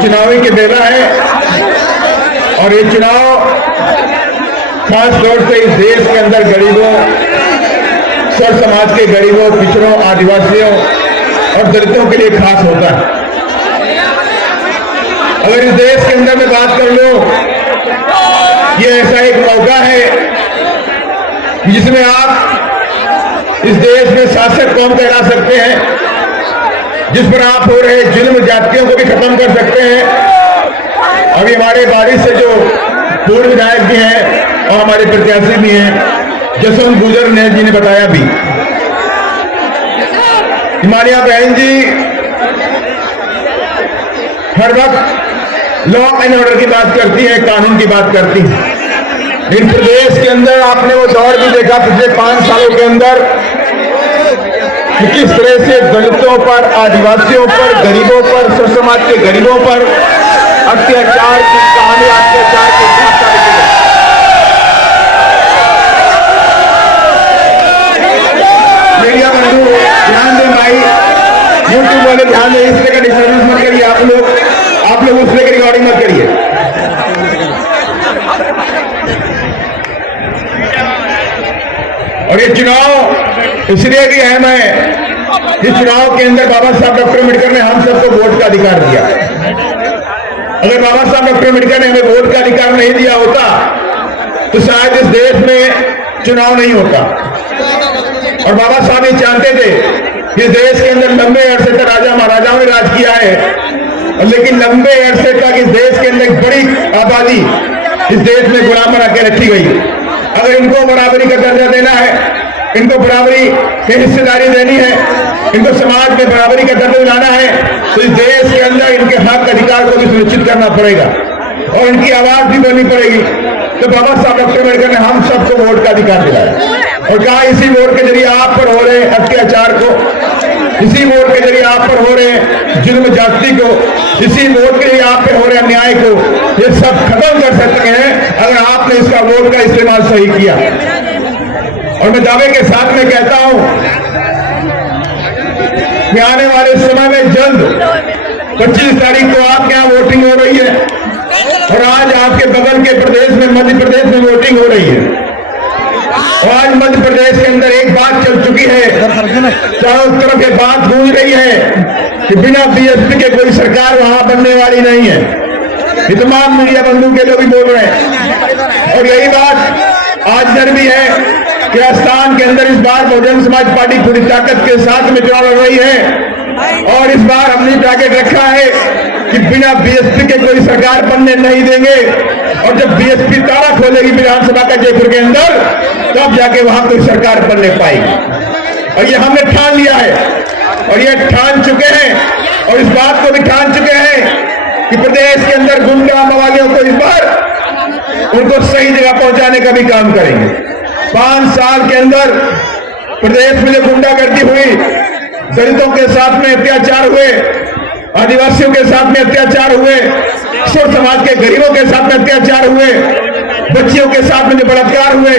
चुनावी के बेला है और ये चुनाव खास तौर से इस देश के अंदर गरीबों, सर समाज के गरीबों, पिछड़ों, आदिवासियों और दलितों के लिए खास होता है। अगर इस देश के अंदर में बात कर लो, ये ऐसा एक मौका है जिसमें आप इस देश में शासक कौम कहला सकते हैं, जिस पर आप हो रहे जुल्म जातियों को भी खत्म कर सकते हैं। अभी हमारे बारिश से जो पूर्व विधायक भी हैं और हमारे प्रत्याशी भी हैं, जसवंत गुजर ने जी ने बताया भी, हिमालय बहन जी हर वक्त लॉ एंड ऑर्डर की बात करती है, कानून की बात करती है। इन प्रदेश के अंदर आपने वो दौर भी देखा पिछले 5 सालों के अंदर कि किस तरह से दलितों पर, आदिवासियों पर, गरीबों पर, सर समाज के गरीबों पर अत्याचार की कहानी, अत्याचार के मीडिया बंधु ध्यान दें भाई, यूट्यूब वाले ध्यान दें, इस तरह का डिस्टर्बेंस मत करिए। आप लोग उस तरह की रिकॉर्डिंग मत करिए। और ये चुनाव इसलिए भी अहम है, इस चुनाव के अंदर बाबा साहब डॉक्टर अम्बेडकर ने हम सबको वोट का अधिकार दिया। अगर बाबा साहब डॉक्टर अम्बेडकर ने हमें वोट का अधिकार नहीं दिया होता तो शायद इस देश में चुनाव नहीं होता। और बाबा साहब ये जानते थे कि देश के अंदर लंबे अरसे तक राजा महाराजाओं ने राज किया है, लेकिन लंबे अरसे तक इस देश के अंदर एक बड़ी आबादी इस देश में गुलाम बना के रखी गई। अगर इनको बराबरी का दर्जा देना है, इनको बराबरी की हिस्सेदारी देनी है, इनको समाज में बराबरी का दर्जा दिलाना है, तो इस देश के अंदर इनके हक अधिकार को भी सुनिश्चित करना पड़ेगा और इनकी आवाज भी बननी पड़ेगी। तो बाबा साहब डॉक्टर अम्बेडकर ने हम सबको वोट का अधिकार दिलाया और कहा इसी वोट के जरिए आप पर हो रहे अत्याचार को, इसी वोट के जरिए आप पर हो रहे जुल्म जाति को, इसी वोट के जरिए आप पे हो रहे अन्याय को, ये सब खत्म कर सकते हैं अगर आपने इसका वोट का इस्तेमाल सही किया। और मैं दावे के साथ में कहता हूं कि आने वाले समय में जल्द 25 तारीख को आपके यहाँ वोटिंग हो रही है और आज आपके बगल के प्रदेश में, मध्य प्रदेश में वोटिंग हो रही है। और आज मध्य प्रदेश के अंदर एक बात चल चुकी है, चारों तरफ ये बात गूंज रही है कि बिना बीएसपी के कोई सरकार वहां बनने वाली नहीं है। ये तमाम मीडिया बंधु के लोग भी बोल रहे हैं और यही बात आज डर भी है कि राजस्थान के अंदर इस बार बहुजन समाज पार्टी पूरी ताकत के साथ में चुनाव लड़ रही है और इस बार हमने टारगेट रखा है कि बिना बीएसपी के कोई सरकार बनने नहीं देंगे और जब बीएसपी ताला खोलेगी विधानसभा का जयपुर के अंदर, तब जाके वहां कोई सरकार बनने पाएगी। और ये हमने ठान लिया है और ये ठान चुके हैं और इस बात को भी ठान चुके हैं कि प्रदेश के अंदर गुंडा मवालियों को इस बार उनको सही जगह पहुंचाने का भी काम करेंगे। 5 साल के अंदर प्रदेश में जो गुंडागर्दी हुई, दलितों के साथ में अत्याचार हुए, आदिवासियों के साथ में अत्याचार हुए, सर समाज के गरीबों के साथ में अत्याचार हुए, बच्चियों के साथ में जो बलात्कार हुए,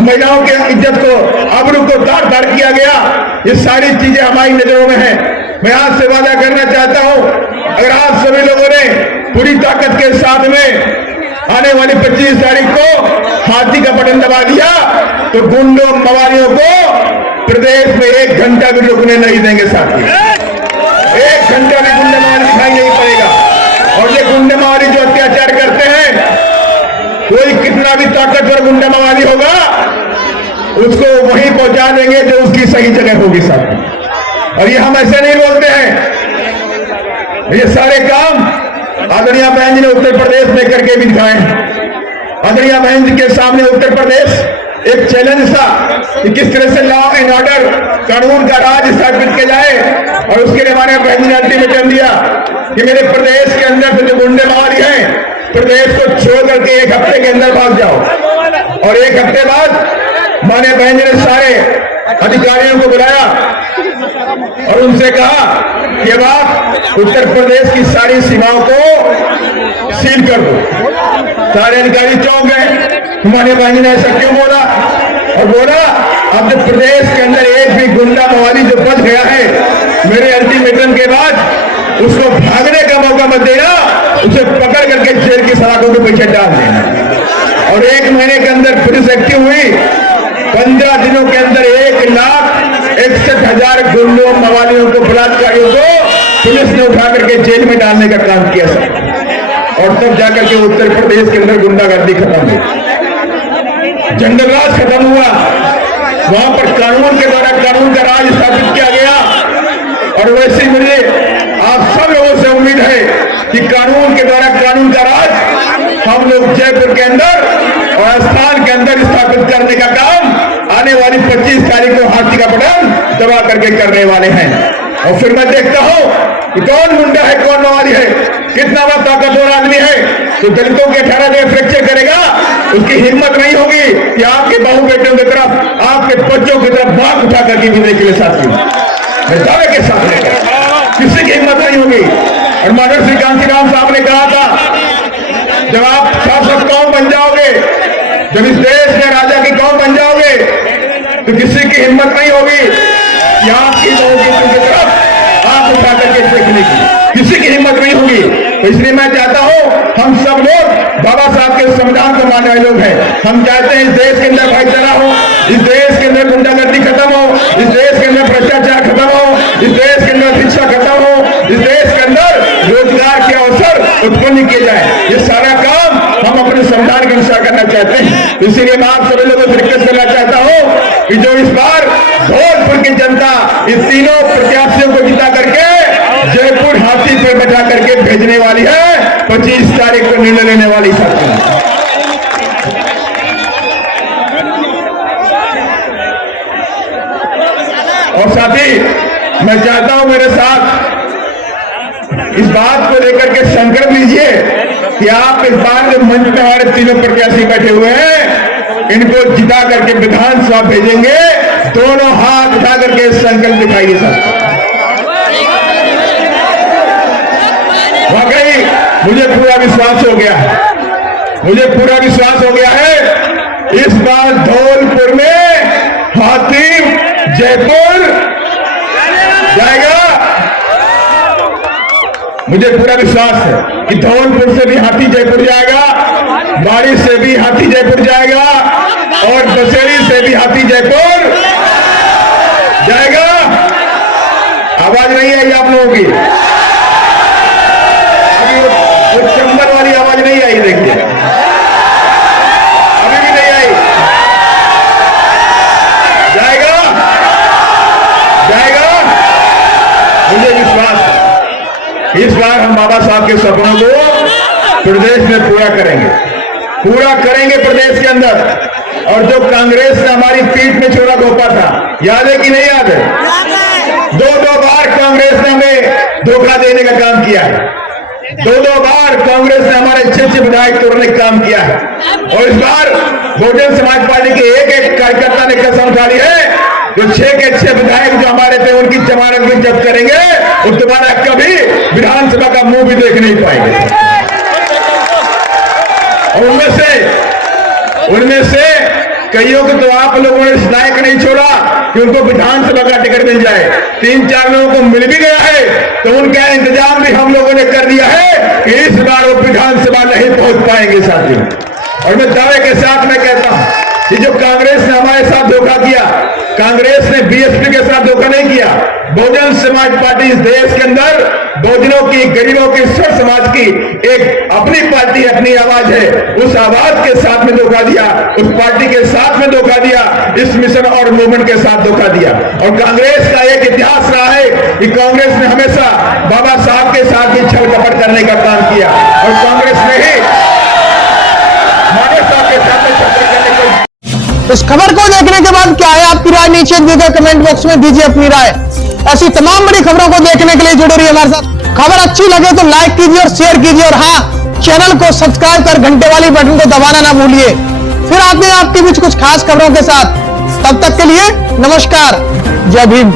महिलाओं के इज्जत को, आबरू को तार तार किया गया, ये सारी चीजें हमारी नजरों में हैं। मैं आज से वादा करना चाहता हूं, अगर आप सभी लोगों ने पूरी ताकत के साथ में आने वाली 25 तारीख को हाथी का बटन दबा दिया तो गुंडों मवालियों को प्रदेश में 1 घंटा भी रुकने नहीं देंगे। साथी 1 घंटा भी गुंडा मवाली दिखाई नहीं पड़ेगा। और ये गुंडा मवाली जो अत्याचार करते हैं, कोई कितना भी ताकतवर गुंडा मवाली होगा उसको वहीं पहुंचा देंगे जो उसकी सही जगह होगी। साथी और ये हम ऐसे नहीं बोलते हैं, ये सारे काम आदरणीय बहन जी ने उत्तर प्रदेश में करके भी दिखाए। आदरणीय बहन जी के सामने उत्तर प्रदेश एक चैलेंज था कि किस तरह से लॉ एंड ऑर्डर, कानून का राज स्थापित किया जाए और उसके लिए हमारे बहन जी ने अल्टीमेटम दिया कि मेरे प्रदेश के अंदर से जो गुंडे मवाली हैं, प्रदेश को छोड़ करके 1 हफ्ते के अंदर भाग जाओ। और 1 हफ्ते बाद माननीय बहन जी ने सारे अधिकारियों को बुलाया और उनसे कहा कि अब आप उत्तर प्रदेश की सारी सीमाओं को सील कर दो। सारे अधिकारी चौंक गए, हमारे बहन ने ऐसा क्यों बोला? और बोला अब जब प्रदेश के अंदर एक भी गुंडा मवाली जो बच गया है, मेरे अल्टीमेटम के बाद उसको भागने का मौका मत देना, उसे पकड़ करके जेल की सलाखों के पीछे डाल देना। और 1 महीने के अंदर पुलिस एक्टिव हुई, 15 दिनों के अंदर 1,61,000 गुंडों, मवालियों को, बलात्कारियों को पुलिस ने उठा करके जेल में डालने का काम किया सर। और तब जाकर के उत्तर प्रदेश के अंदर गुंडागर्दी खत्म हुई, जंगल राज खत्म हुआ, वहां पर कानून के द्वारा कानून का राज स्थापित किया गया। और वैसे मुझे आप सब लोगों से उम्मीद है कि कानून के द्वारा कानून का राज हम लोग जयपुर के अंदर और स्थान के अंदर स्थापित करने का काम आने वाली 25 तारीख को हाथी का बटन दबा करके करने वाले हैं। और फिर मैं देखता हूं कि कौन मुंडा है, कौन मवाली है, कितना बड़ा ताकतवर आदमी है। तो दलितों के 18 दिन फ्रैक्चर करेगा, उसकी हिम्मत नहीं होगी कि आपके बहू बेटियों की तरफ, आपके बच्चों की तरफ बात उठा करके मिलने के लिए साथी मैं दावे के साथ किसी की हिम्मत नहीं होगी। और मानव श्री कांशीराम साहब ने कहा था, जब आप शासक कौम बन जाओगे, जब इस देश में राजा की कौम बन जाओगे, तो किसी की हिम्मत नहीं होगी कि आपकी लोगों की तरफ आप उठा करके देखने की, किसी की हिम्मत नहीं होगी। तो इसलिए मैं चाहता हूं हम सब लोग बाबा साहब के संविधान को मानने वाले लोग हैं। हम चाहते हैं इस देश के अंदर भाईचारा हो, इस देश के अंदर गुंडागर्दी खत्म हो, इस देश के अंदर भ्रष्टाचार खत्म हो, इस देश के अंदर शिक्षा खत्म हो, इस देश के अंदर रोजगार के अवसर उत्पन्न किए जाए। ये सारा काम हम अपने संविधान के अनुसार करना चाहते हैं। इसीलिए मैं आप सभी लोगों से रिक्वेस्ट करना चाहता हूं कि जो इस बार धौलपुर की जनता इन तीनों प्रत्याशियों को जिता करके जयपुर हाथी पर बैठा करके भेजने वाली है, 25 तारीख को निर्णय लेने वाली साथी। और साथी मैं चाहता हूं मेरे साथ इस बात को लेकर के संकल्प लीजिए कि आप इस बार जो मंच में हमारे तीनों प्रत्याशी बैठे हुए हैं, इनको जिता करके विधानसभा भेजेंगे। दोनों हाथ उठा करके संकल्प दिखाइए सर। वाकई मुझे पूरा विश्वास हो गया है, मुझे पूरा विश्वास हो गया है इस बार धौलपुर में हाथी जयपुर जाएगा। मुझे पूरा विश्वास है कि धौलपुर से भी हाथी जयपुर जाएगा, बाड़ी से भी हाथी जयपुर जाएगा और बसेली से भी हाथी जयपुर जाएगा। आवाज नहीं आई आप लोगों की, अभी वो चंबल वाली आवाज नहीं आई, देखिए अभी भी नहीं आई। जाएगा जाएगा, मुझे विश्वास है इस बार हम बाबा साहब के सपनों को प्रदेश में पूरा करेंगे प्रदेश के अंदर। और जो कांग्रेस ने हमारी पीठ में छोड़ा धोखा था, याद है कि नहीं याद है? 2-2 बार कांग्रेस ने हमें धोखा देने का काम किया है, 2-2 बार कांग्रेस ने हमारे अच्छे विधायक तोड़ने का काम किया है। और इस बार बहुजन समाज पार्टी के एक कार्यकर्ता ने कसम उठा ली है, जो 6 के 6 विधायक जो हमारे थे उनकी जमानत भी जब्त करेंगे और दोबारा कभी विधानसभा का मुंह भी देख नहीं पाएंगे। और उनमें से कईयों को तो आप लोगों ने इस लायक नहीं छोड़ा कि उनको विधानसभा का टिकट मिल जाए। 3-4 लोगों को मिल भी गया है, तो उनका इंतजाम भी हम लोगों ने कर दिया है कि इस बार वो विधानसभा नहीं पहुंच पाएंगे साथियों। और मैं दावे के साथ मैं कहता हूं कि जो कांग्रेस ने हमारे साथ धोखा किया, कांग्रेस ने बीएसपी के साथ धोखा नहीं किया। बहुजन समाज पार्टी इस देश के अंदर बहुजनों की, गरीबों की, सब समाज की एक अपनी पार्टी, अपनी आवाज है। उस आवाज के साथ में धोखा दिया, उस पार्टी के साथ में धोखा दिया, इस मिशन और मूवमेंट के साथ धोखा दिया। और कांग्रेस का एक इतिहास रहा है कि कांग्रेस ने हमेशा बाबा साहब के साथ ही छल कपट करने का काम किया और कांग्रेस ने ही हमारे साथ के साथ में छल करने को। इस खबर को देखने के बाद क्या है आपकी राय, नीचे दिए गए कमेंट बॉक्स में दीजिए अपनी राय। ऐसी तमाम बड़ी खबरों को देखने के लिए जुड़े रहिए हमारे साथ। खबर अच्छी लगे तो लाइक कीजिए और शेयर कीजिए, और हाँ, चैनल को सब्सक्राइब कर घंटे वाली बटन को दबाना ना भूलिए। फिर आते हैं आपके बीच कुछ खास खबरों के साथ। तब तक के लिए नमस्कार, जय भीम।